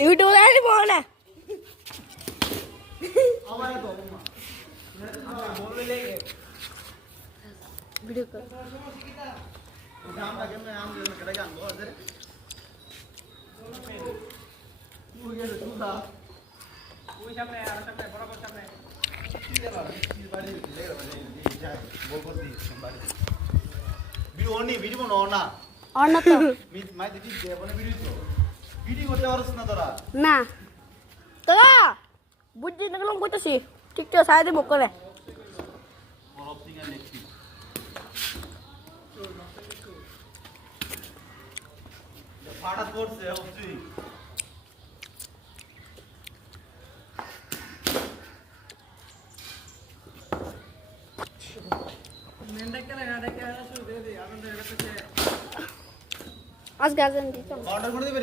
ইউটিউবে আইলি বনা আমার তো বললে লেগে ভিডিও কর আমরা কেমনে আম দিন কেটে গান বল রে তুই গেলে তুই দা ওই সামনে আর সামনে বরাবর সামনে কি দেবা কি বাড়ি লেগে যাই বল করতি বাড়ি ভিডিও অন নি ভিডিও না অন না তো মাই দিদি দেবনে ভিডিও তো ভিডিও করতে পারছ না তোরা না তোরা বুদ্ধি দেখলাম কইতাছি টিকটক সাইডে মুখ করে বরফ থেকে দেখছি ফাটা করছে অবশ্যই আজ গাজন দিতাম অর্ডার করে দিবে